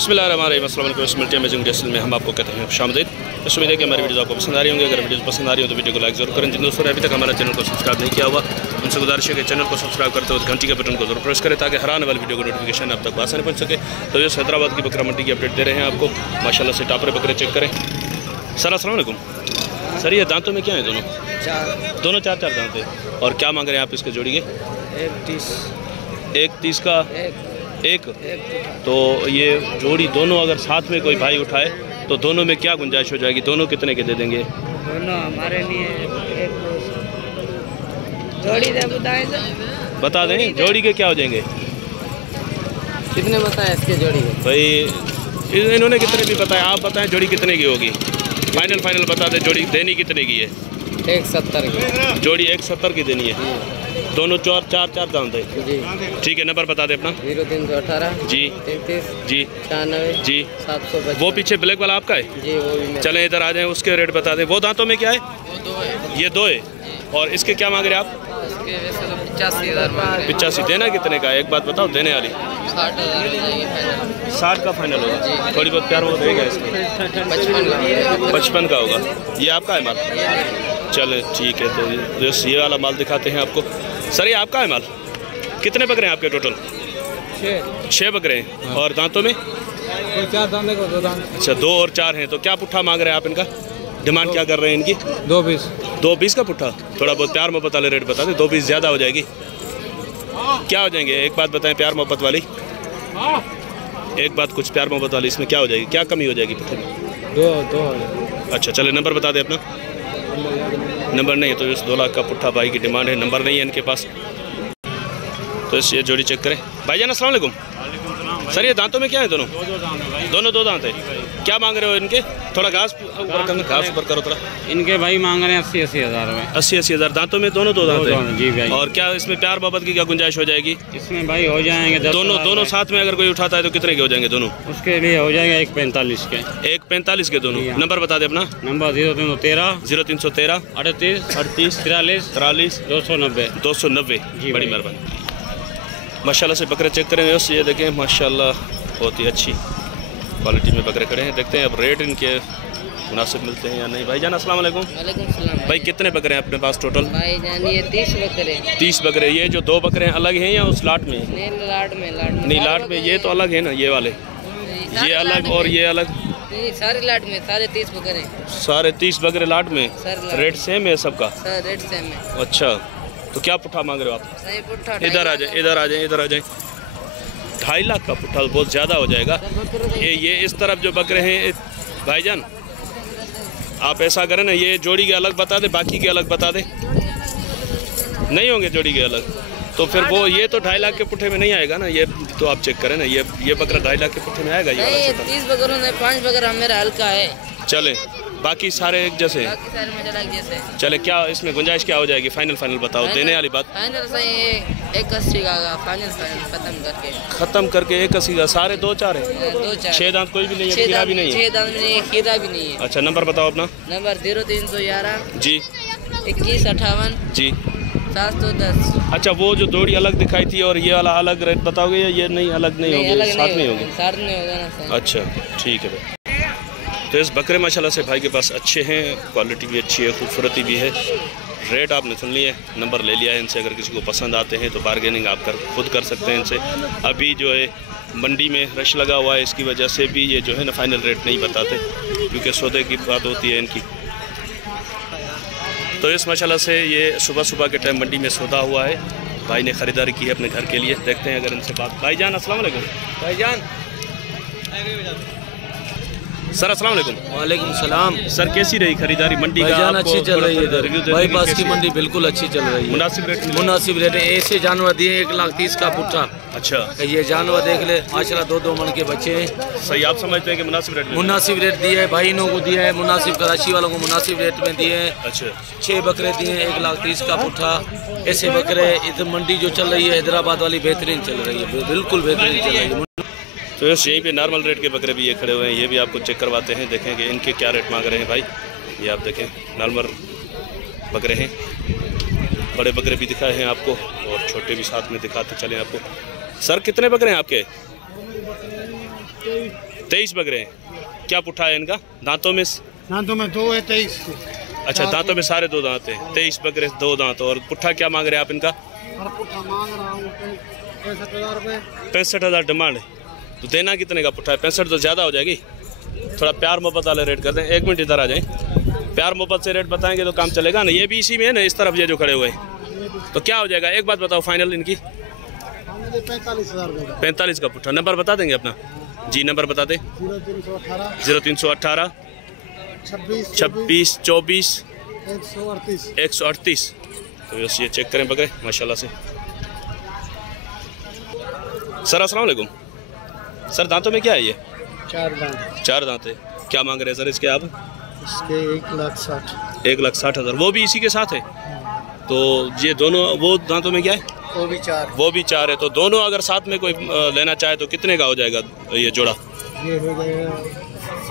बिस्मिल्लाहिर्रहमानिर्रहीम में हम आपको कहते हैं खुशामदीद। इस उम्मीद है कि हमारी वीडियो आपको पसंद आ रही होंगी। अगर वीडियो पसंद आ रही हो तो वीडियो को लाइक जरूर करें। जिन दोस्तों ने अभी तक हमारा चैनल को सब्सक्राइब नहीं किया हुआ उनसे गुजारिश है कि चैनल को सब्सक्राइब करते हुए घंटी के बटन को जरूर प्रेस करें ताकि हर आने वाली वीडियो को नोटिफिकेशन आप तक आसानी पहुँच सके। तो ये हैदराबाद की बकरा मंडी की अपडेट दे रहे हैं आपको। माशाल्लाह से टापरे बकरे चेक करें। सर अस्सलाम वालेकुम। सर ये दांतों में क्या है? दोनों चार दांत है। और क्या मांग रहे हैं आप इसके जोड़ी के? 1.30 का एक। तो ये जोड़ी दोनों अगर साथ में कोई भाई उठाए तो दोनों में क्या गुंजाइश हो जाएगी? दोनों कितने के दे देंगे? दोनों हमारे लिए जोड़ी दे बता दें। जोड़ी के क्या हो जाएंगे? कितने बताए इसके जोड़ी के? भाई इन्होंने कितने भी बताया, आप बताएं जोड़ी कितने की होगी? फाइनल बता दें। जोड़ी देनी कितने की है? 170 की। जोड़ी 170 की देनी है। दोनों चार दांत है जी। ठीक है, नंबर बता दें अपना। 0318 जी 33 जी 96 जी 725। वो पीछे ब्लैक वाला आपका है जी? वो भी चलें इधर आ जाएं, उसके रेट बता दें। वो दांतों में क्या है? वो 2 है। ये 2 है। और इसके क्या मांग रहे हैं आप? इसके वैसे तो 85,000 मांग 85। देना कितने का? एक बात बताओ देने वाली। 60 का फाइनल होगा। थोड़ी बहुत प्यार वो देगा इसमें। 55 का होगा। ये आपका है माल? चले ठीक है। तो ये वाला माल दिखाते हैं आपको। सर ये आपका है माल? कितने बकरे हैं आपके टोटल? 6 बकरे हैं। और दांतों में? 4 दांत है। 2 दांत। अच्छा 2 और 4 हैं। तो क्या पुट्ठा मांग रहे हैं आप इनका? डिमांड क्या कर रहे हैं इनकी? 2.20 का पुट्ठा। थोड़ा बहुत प्यार मोहब्बत वाले रेट बता दें। 2.20 ज़्यादा हो जाएगी। क्या हो जाएंगे? एक बात बताएं प्यार मोहब्बत वाली। एक बात कुछ प्यार मोहब्बत वाली इसमें क्या हो जाएगी? क्या कमी हो जाएगी पुट्ठे में? 2। अच्छा चले नंबर बता दें अपना। नंबर नहीं है तो इस 2 लाख का पुट्ठा भाई की डिमांड है। नंबर नहीं है इनके पास। तो इस ये जोड़ी चेक करें। भाईजान अस्सलाम वालेकुम। सर ये दांतों में क्या है? दोनों 2 दांत है। क्या मांग रहे हो इनके? थोड़ा घास ऊपर करो थोड़ा। इनके भाई मांग रहे हैं 80 हज़ार में। 80 हज़ार। दांतों में दोनों 2 दांत है जी भाई। और क्या इसमें प्यार मोहब्बत की क्या गुंजाइश हो जाएगी? इसमें भाई हो जाएंगे दोनों साथ में अगर कोई उठाता है तो कितने के हो जाएंगे दोनों? उसके लिए हो जाएगा 1.45 के। 1.45 के दोनों। नंबर बता दे अपना। नंबर 0313 0313 38 43 290। बड़ी मेहरबानी। माशाल्लाह से बकरे चेक करें। ये देखें माशाल्लाह बहुत ही अच्छी क्वालिटी में बकरे खड़े हैं। देखते हैं अब रेट इनके मुनासिब मिलते हैं या नहीं। भाईजान अस्सलाम वालेकुम। वालेकुम सलाम। भाई कितने बकरे हैं अपने पास टोटल? भाईजान ये 30 बकरे। 30 बकरे। ये जो 2 बकरे हैं अलग हैं या उस लाट में? नहीं लाट में। नहीं लाट में ये तो अलग है ना, ये वाले ये अलग और ये अलग? नहीं सारे लाट में सारे 30 बकरे। सारे 30 बकरे लाट में। रेट सेम है सबका? सर रेट सेम है। अच्छा तो क्या पुट्ठा मांग रहे हो आप? सही पुट्ठा। इधर आ जाए 2.5 लाख का पुट्ठा बहुत ज़्यादा हो जाएगा। ये इस तरफ जो बकरे हैं भाईजान आप ऐसा करें ना, ये जोड़ी के अलग बता दे, बाकी के अलग बता दे। नहीं होंगे जोड़ी के अलग तो फिर वो ये तो 2.5 लाख के पुट्ठे में नहीं आएगा ना। ये तो आप चेक करें ना, ये बकरा 2.5 लाख के पुट्ठे में आएगा? ये 30 बकरों में 5 बकरा मेरा हल्का है। चले बाकी सारे एक जैसे? चले क्या इसमें गुंजाइश क्या हो जाएगी? फाइनल बताओ देने वाली बात। फाइनल सही 180 का फाइनल खत्म करके 180 का। सारे 2-4 है। 6 दांत कोई भी नहीं है? खीरा भी नहीं है? 6 दांत नहीं है, खीरा भी नहीं है। अच्छा नंबर बताओ अपना। नंबर 0311 जी 2158 जी 710। अच्छा वो जो जोड़ी अलग दिखाई थी और ये वाला अलग रेट बताओगे या ये नहीं अलग नहीं होगी? साथ में होगी? साथ में होगा ना। अच्छा ठीक है भाई। तो इस बकरे माशाल्लाह से भाई के पास अच्छे हैं, क्वालिटी भी अच्छी है, खूबसूरती भी है। रेट आपने सुन लिए, नंबर ले लिया है इनसे। अगर किसी को पसंद आते हैं तो बारगेनिंग आप खुद कर सकते हैं इनसे। अभी जो है मंडी में रश लगा हुआ है, इसकी वजह से भी ये जो है ना फाइनल रेट नहीं बताते क्योंकि सौदे की बात होती है इनकी। तो इस माशाल्लाह से ये सुबह के टाइम मंडी में सौदा हुआ है। भाई ने ख़रीदारी की है अपने घर के लिए। देखते हैं अगर इनसे बात। भाईजान अस्सलाम वालेकुम। भाईजान सर अस्सलाम वालेकुम। वालेकुम सलाम। सर कैसी रही खरीदारी मंडी का? अच्छी चल रही है इधर। भाई पास की मंडी बिल्कुल अच्छी चल रही है। मुनासिब रेट है। ऐसे जानवर दिए 1,30,000 का पुट्ठा। अच्छा ये जानवर देख ले माशाल्लाह 2 मन के बच्चे हैं। सही आप समझते हैं कि मुनासिब रेट? मुनासिब रेट दिए है। भाई इन्हों को दिया है मुनासिब, कराची वालों को मुनासिब रेट में दिए हैं। अच्छा 6 बकरे दिए 1,30,000 का पुट्ठा। ऐसे बकरे इधर मंडी जो चल रही है हैदराबाद वाली बेहतरीन चल रही है, बिल्कुल बेहतरीन चल रही है। तो यहीं पे नॉर्मल रेट के बकरे भी ये खड़े हुए हैं, ये भी आपको चेक करवाते हैं। देखें कि इनके क्या रेट मांग रहे हैं भाई। ये आप देखें नॉर्मल बकरे हैं, बड़े बकरे भी दिखाए हैं आपको और छोटे भी साथ में दिखाते चलें आपको। सर कितने बकरे हैं आपके? 23 बकरे हैं। क्या पुट्ठा है इनका दांतों में? दांतों में 2 है 23। अच्छा, दांतों में सारे 2 दांत हैं। 23 बकरे 2 दांत। और पुट्ठा क्या मांग रहे हैं आप इनका? पुट्ठा मांग रहा हूँ 65,000 रुपये। 65,000 डिमांड है। तो देना कितने का पुट्ठा है? 65 तो ज़्यादा हो जाएगी। थोड़ा प्यार मोहब्बत वाले रेट कर दें। 1 मिनट इधर आ जाएं। प्यार मोहब्बत से रेट बताएंगे तो काम चलेगा ना। ये भी इसी में है ना, इस तरफ ये जो खड़े हुए हैं। तो क्या हो जाएगा? एक बात बताओ फाइनल इनकी। 45,000 रुपये। 45 का पुट्ठा। नंबर बता देंगे अपना? जी नंबर बता दें। 0318 26 24 138। तो बस ये चेक करें बकरे माशाल्लाह से। सर अस्सलाम वालेकुम। सर दांतों में क्या है ये? 4 दांत। 4 दांत है। क्या मांग रहे हैं सर इसके आप? इसके 1,60,000। 1,60,000। वो भी इसी के साथ है? तो ये दोनों वो दांतों में क्या है? वो भी 4। वो भी 4 है। तो दोनों अगर साथ में कोई लेना चाहे तो कितने का हो जाएगा ये जोड़ा? ये हो जाएगा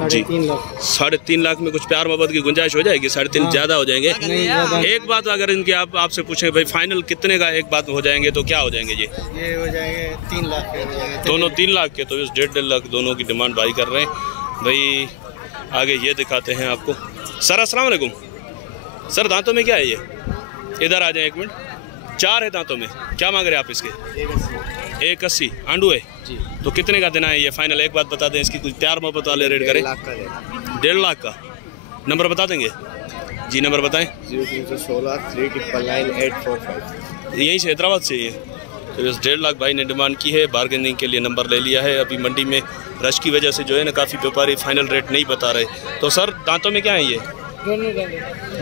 3.5 लाख। 3.5 लाख में कुछ प्यार मोहब्बत की गुंजाइश हो जाएगी? 3.5 ज़्यादा हो जाएंगे? एक बात अगर इनके आपसे पूछें भाई फाइनल कितने का एक बात हो जाएंगे तो क्या हो जाएंगे ये? ये हो जाएंगे 3 लाख के हो जाएंगे। दोनों 3 लाख के। तो इस 1.5 लाख दोनों की डिमांड भाई कर रहे हैं भाई। आगे ये दिखाते हैं आपको। सर अस्सलाम वालेकुम। सर दांतों में क्या है ये? इधर आ जाए 1 मिनट। 4 है दांतों में। क्या मांग रहे हैं आप इसके? 180। आंडू है जी। तो कितने का देना है ये फाइनल? एक बात बता दें इसकी, कुछ प्यार मोहब्बत वाले रेट करें। 1.5 लाख का। नंबर बता देंगे? जी नंबर बताएं। 0316 3999845। यहीं से हैदराबाद से ये। तो बस 1.5 लाख भाई ने डिमांड की है। बार्गेनिंग के लिए नंबर ले लिया है। अभी मंडी में रश की वजह से जो है ना काफ़ी व्यापारी फाइनल रेट नहीं बता रहे। तो सर दांतों में क्या है ये?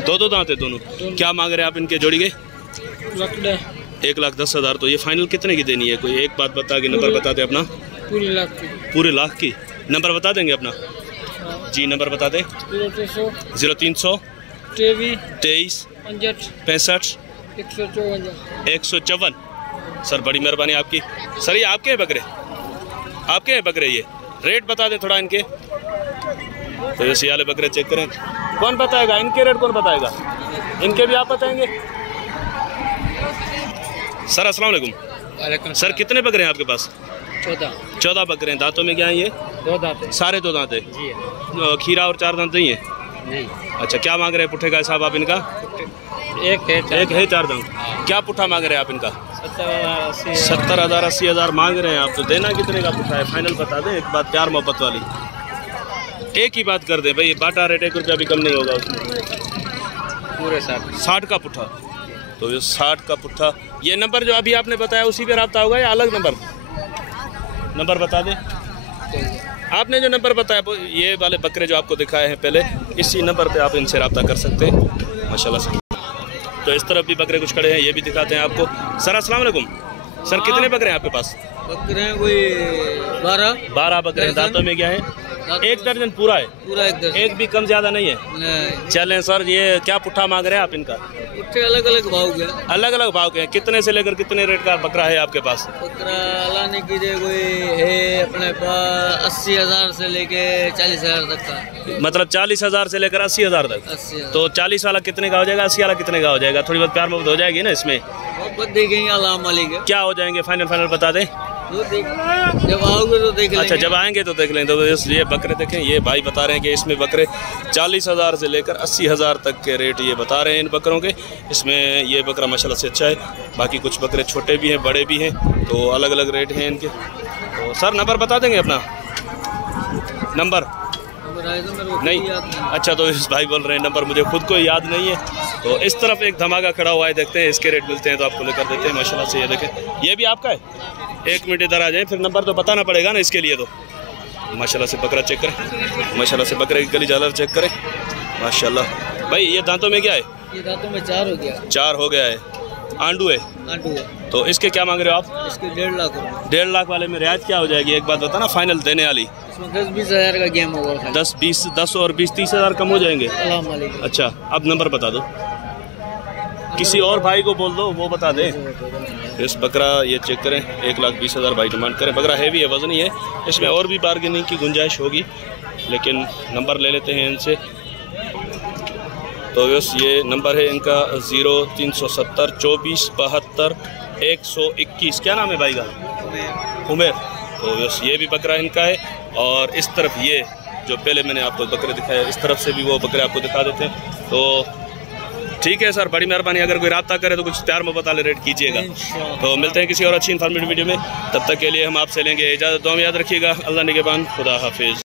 दो दांत है दोनों। क्या मांग रहे हैं आप इनके जोड़ी के? 1,10,000। तो ये फाइनल कितने की देनी है? कोई एक बात बता के नंबर बता दें अपना। पूरे लाख की। पूरे लाख की। नंबर बता देंगे अपना? जी नंबर बता दें। 0300 23 65 154। सर बड़ी मेहरबानी आपकी। सर ये आपके हैं बकरे? आपके हैं बकरे? ये रेट बता दें थोड़ा इनके। तो ये सियाले बकरे चेक करें। कौन बताएगा इनके रेट? कौन बताएगा? इनके भी आप बताएंगे? सर अस्सलाम वालेकुम। सर कितने बकरे हैं आपके पास? 14 बकरे हैं। दांतों में क्या है ये? 2 दांत है। सारे 2 दांत है। जी। खीरा और 4 दांत नहीं है? नहीं। अच्छा, क्या मांग रहे हैं पुट्ठे का हिसाब आप इनका? एक है 4 दांत। क्या पुट्ठा मांग रहे हैं आप इनका? 70,000 80,000 मांग रहे हैं आप। तो देना कितने का पुट्ठा है फाइनल बता दें। एक बात प्यार मोहब्बत वाली, एक ही बात कर दें भाई। बाटा रेट 1 रुपया भी कम नहीं होगा उसमें। पूरे 60 का पुट्ठा। तो ये 60 का पुट्ठा। ये नंबर जो अभी आपने बताया उसी पे रब्ता होगा या अलग नंबर? नंबर बता दें। आपने जो नंबर बताया ये वाले बकरे जो आपको दिखाए हैं पहले, इसी नंबर पे आप इनसे रब्ता कर सकते हैं माशाल्लाह से। तो इस तरफ भी बकरे कुछ खड़े हैं, ये भी दिखाते हैं आपको। सर अस्सलाम वालेकुम। सर कितने बकरे हैं आपके पास? बकरे हैं कोई 12 बकरे। दांतों में क्या है? 1 दर्जन पूरा है। पूरा 1 दर्जन। एक भी कम ज़्यादा नहीं है? नहीं। चलें सर, ये क्या पुट्ठा मांग रहे हैं आप इनका? पुट्ठे अलग अलग भाव के। अलग अलग भाव के हैं। कितने से लेकर कितने रेट का बकरा है आपके पास? बकरा लाने की जो कोई है अपने पास 80,000 से लेके 40,000 तक का। मतलब 40,000 से लेकर 80,000 तक। 80,000। तो 40 वाला कितने का हो जाएगा? 80 वाला कितने का हो जाएगा? थोड़ी बहुत प्यार मोहब्बत हो जाएगी ना इसमें? मोहब्बत देखेंगे अल्लाह मालिक है। क्या हो जाएंगे फाइनल बता दें। जब आओगे तो देख लेंगे। अच्छा, जब आएंगे तो देख लेंगे। तो ये बकरे देखें, ये भाई बता रहे हैं कि इसमें बकरे 40,000 से लेकर 80,000 तक के रेट ये बता रहे हैं इन बकरों के। इसमें ये बकरा माशाल्लाह से अच्छा है। बाकी कुछ बकरे छोटे भी हैं, बड़े भी हैं, तो अलग अलग रेट हैं इनके। तो सर नंबर बता देंगे अपना? नंबर नहीं? अच्छा, तो इस भाई बोल रहे हैं नंबर मुझे खुद को याद नहीं है। तो इस तरफ एक धमाका खड़ा हुआ है, देखते हैं इसके रेट मिलते हैं तो आपको लेकर देते हैं माशाल्लाह से। ये देखें, ये भी आपका है। 1 मिनट इधर आ जाए, फिर नंबर तो बताना पड़ेगा ना इसके लिए। तो माशाल्लाह से बकरा चेक करें, माशाल्लाह से बकरे की गली झालर चेक करें माशाल्लाह। भाई ये दांतों में क्या है? ये दांतों में 4 हो गया। 4 हो गया है। आंडू है? आंडू है। तो इसके क्या मांग रहे हो आप? इसके 1.5 लाख। 1.5 लाख वाले में रियायत क्या हो जाएगी? एक बात बताना फाइनल देने वाली। इसमें 10-20 हज़ार का गेम होगा। 10 और 20-30 हज़ार कम हो जाएंगे। अल्लाह मालिक। अच्छा, अब नंबर बता दो, किसी और भाई को बोल दो वो बता दें। इस बकरा ये चेक करें, 1,20,000 भाई डिमांड करें। बकरा हैवी है, वजनी है, इसमें और भी बार्गेनिंग की गुंजाइश होगी, लेकिन नंबर ले लेते हैं इनसे। तो बस ये नंबर है इनका 0370 24 72 121। क्या नाम है भाई का? उमेर। तो बस ये भी बकरा इनका है। और इस तरफ ये जो पहले मैंने आपको बकरे दिखाया, इस तरफ से भी वो बकरे आपको दिखा देते हैं। तो ठीक है सर, बड़ी मेहरबानी। अगर कोई रब्ता करे तो कुछ तैयार मोहब्बत वाले रेट कीजिएगा। तो मिलते हैं किसी और अच्छी इन्फॉर्मेटिव वीडियो में, तब तक के लिए हम आपसे लेंगे इजाज़त। दुआ में याद रखिएगा। अल्लाह निगहबान, खुदा हाफिज़।